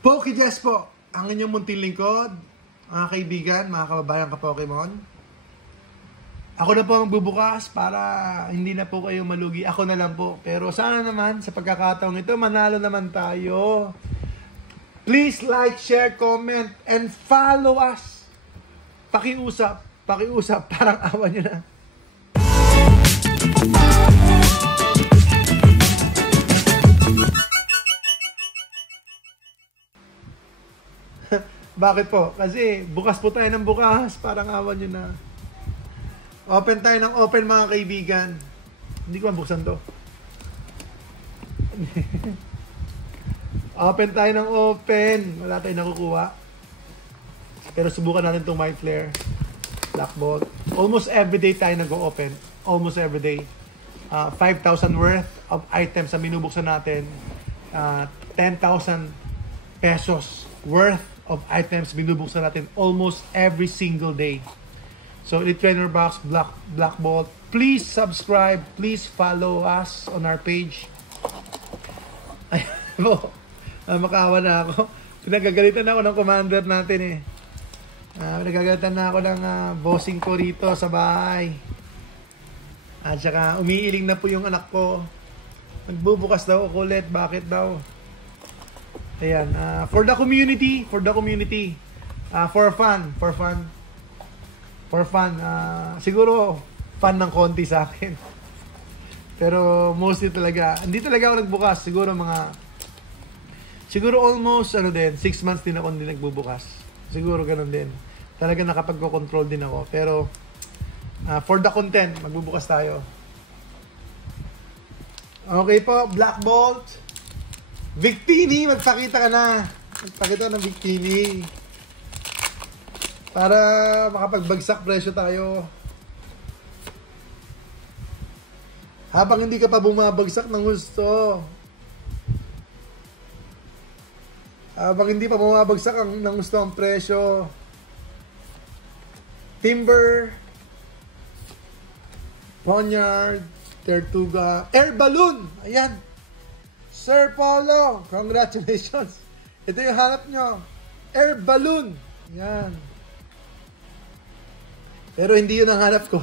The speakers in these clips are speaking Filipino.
Poki Jess po, ang inyong munting lingkod, mga kaibigan, mga kababayan ka-Pokemon. Ako na po ang magbubukas para hindi na po kayo malugi. Ako na lang po. Pero sana naman, sa pagkakataong ito, manalo naman tayo. Please like, share, comment, and follow us. Pakiusap, parang awa nyo na. Bakit po? Kasi bukas po tayo ng bukas, parang awa nyo na. Open tayo ng open, mga kaibigan. Hindi ko mabuksan to. Open tayo ng open. Wala tayong nakukuha. Pero subukan natin itong My Flare. Black Bolt. Almost everyday tayo nag-open. Almost everyday. 5,000 worth of items na minubuksan natin. 10,000 pesos worth of items binubuksan natin almost every single day. So, Elite Trainer Box, Black Bolt. Please subscribe. Please follow us on our page. Ay, po. Makawa na ako. Pinagagalitan ako ng commander natin eh. Pinagagalitan na ako ng bossing ko rito sa bahay. At saka, umiiling na po yung anak ko. Nagbubukas daw ako ulit. Bakit daw? Ayan, for the community, for fun, siguro fun ng konti sa akin. Pero mostly talaga, hindi talaga ako nagbukas, siguro almost 6 months din ako hindi nagbubukas. Siguro ganun din. Talaga nakapag-control din ako, pero for the content, magbubukas tayo. Okay po, Black Bolt. Victini, magpakita ka na. Magpakita ng Victini. Para makapagbagsak presyo tayo. Habang hindi ka pa bumabagsak ng gusto. Habang hindi pa bumabagsak ng gusto ang presyo. Timber. Ponyard. Tortuga. Air balloon. Ayan. Sir Paulo, congratulations. Ito yung hanap nyo. Air balloon. Yan. Pero hindi yun ang hanap ko.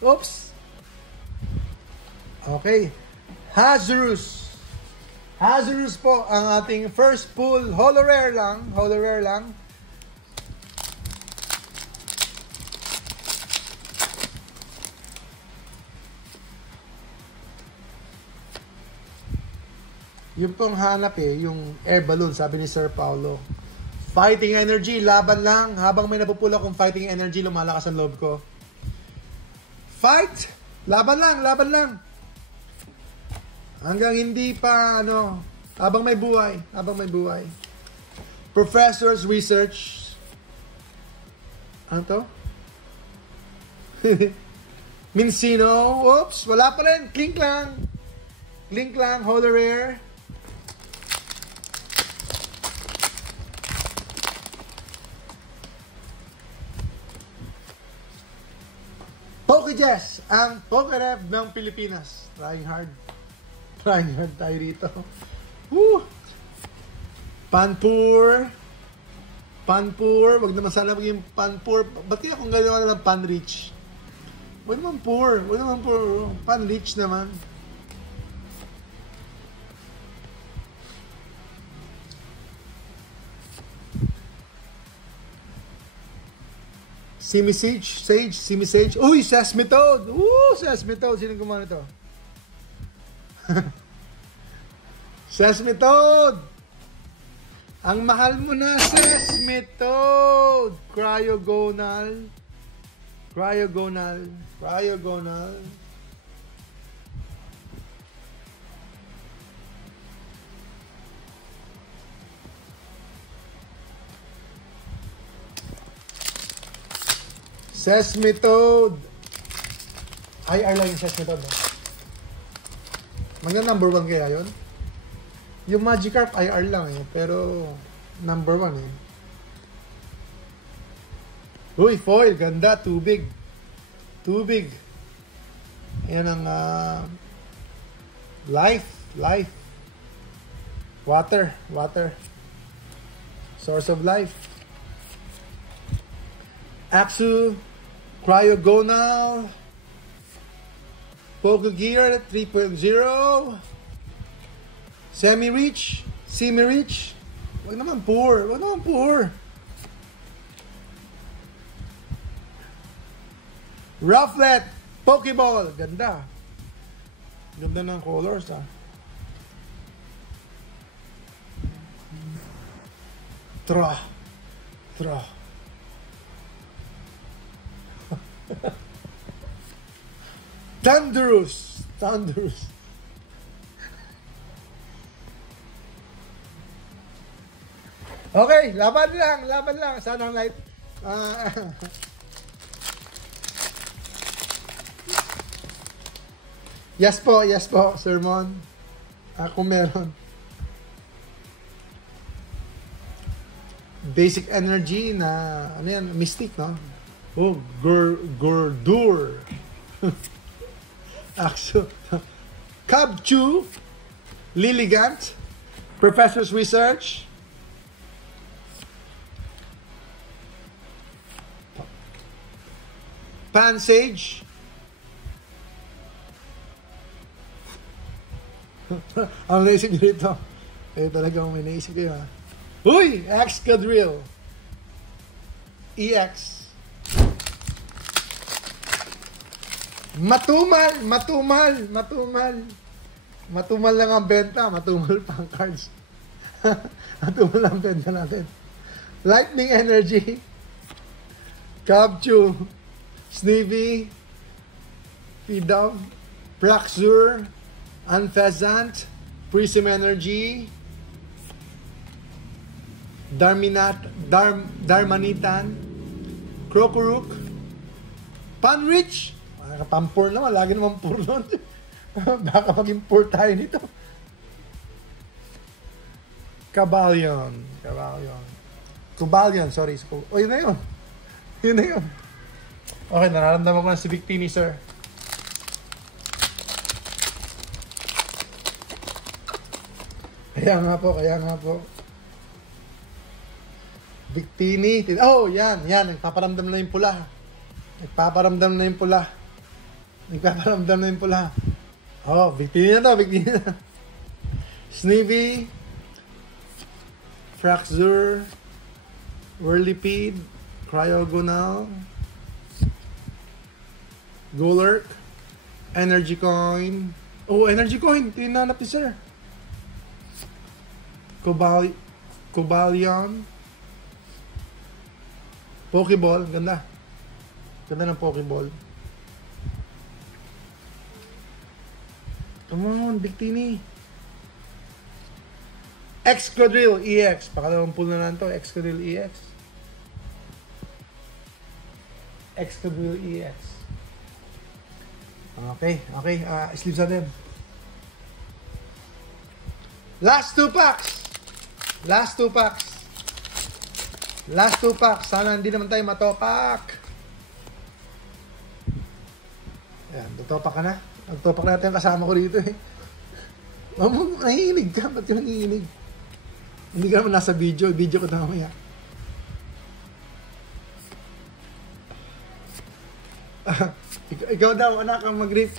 Oops. Okay. Hazardous. Hazardous po ang ating first pull. Holo rare lang. Holo rare lang. Yung pong hanap yung air balloon, sabi ni Sir Paulo. Fighting energy, laban lang. Habang may napupula kong fighting energy, lumalakas ang loob ko. Fight! Laban lang, laban lang. Hanggang hindi pa, habang may buhay. Professor's research. Ano to? Mincino. Oops, wala pa rin. Clink lang. Holo rare. Poki Jess, ang Pokeref ng Pilipinas. Trying hard tayo rito. Woo! Panpur, wag naman sana maging Panpur. Ba't kaya kung gano'n na lang Panrich? Wag naman poor, Panrich naman. Simisage. Uy, Sesame Toad. Sesame Toad. Sino gumawa nito? Sesame Toad. Ang mahal mo na, Sesame Toad. Cryogonal. Sesame Toad. IR lang yung Sesame Toad. Magna number 1 kaya yun? Yung Magikarp IR lang pero number 1 Uy, foil. Ganda. Too big. Yan ang life. Water. Source of life. Axu, Cryogonal, Pokegear 3.0, Semi-Reach, wag naman poor. Rufflet, Pokeball, ganda ng colors Tra. Thunderous. Okay, laban lang. Sana ang light. Yes po, Sir Mon. Kung meron. Basic energy na, ano yan, mystic, no? Oh, Gordur. Axo. Kabchu. Lilligant. Professor's Research. Pansage. Ang naisip nyo dito. Talagang may naisip kayo, ha? Uy! Excadrill. EX. Matumal lang ang benta. Matumal pa ang cards. Matumal ang benta natin. Lightning Energy. Kabchu. Snivy. Pidove. Praxur. Unpheasant. Prism Energy. Darmanitan, Krokoruk, Panrich, pampur naman, lagi naman pur nun. Baka maging pur tayo nito. Cobalion, sorry. O, yun na yun. Okay, nararamdaman ko na si Victini, sir. Kaya nga po. Victini. Oh, yan. Nagpaparamdam na yung pula. Oh, Victini na. Snivy. Fraxur. Whirlipede. Cryogonal. Golurk. Energy Coin. Oh, Energy Coin. Tinanap ni sir. Cobalion. Pokeball, ganda ng Pokeball. Come on, Victini. Excadrill EX. Pakalawang pull na lang to. Excadrill EX. Okay. Sleeves na din. Last two packs. Sana hindi naman tayo matopak. Ayan, tutopak ka na. Nagtopak natin yung kasama ko dito eh. Nahihinig ka. Ba't yung nahihinig? Hindi ka naman nasa video. Video ko na mamaya. Ikaw daw, anak, ang mag-grip.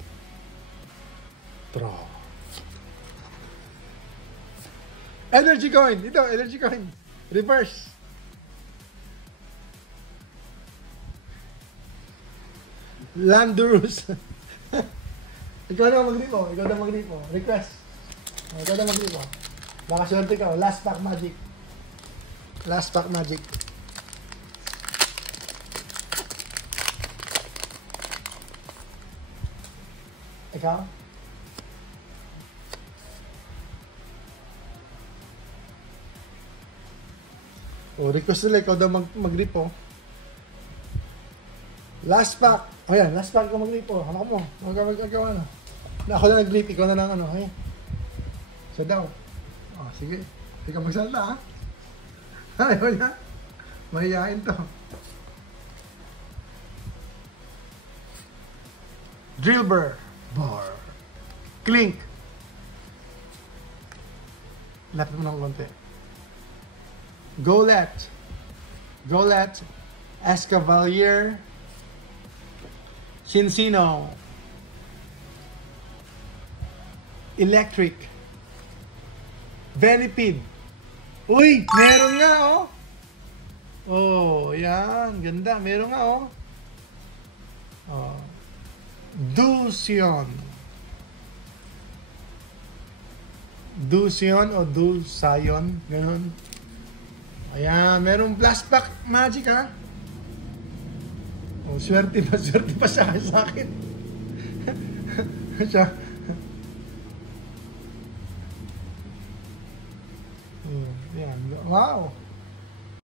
Energy Coin. Ito, Energy Coin. Reverse. Landurus. Ikaw na mag-grip mo. Request. Ikaw na mag-grip mo. Baka swerte ka. Last pack magic. Ikaw? Request nila. Ikaw daw mag-grip mo. Last pack. Ayan, last pack ka mag-grip po. Hamak mo. Magagawa na. Ako na nag-grip, ikaw na lang ano. Ayan. So daw. Sige. Hindi ka magsalta, ha? Ayaw niya. Mahihain to. Drillbur. Bar. Clink. Lapit mo ng konti. Golett. Escavalier. Cincino. Electric. Venipede. Uy! Meron nga, oh! Oh, yan. Ganda. Meron nga, oh. Oh. Dusion o Dusayon. Ganun. Ayan. Merong blast pack magic, ha? Oh, swerte pa siya sa akin. Siya. Yan. Wow.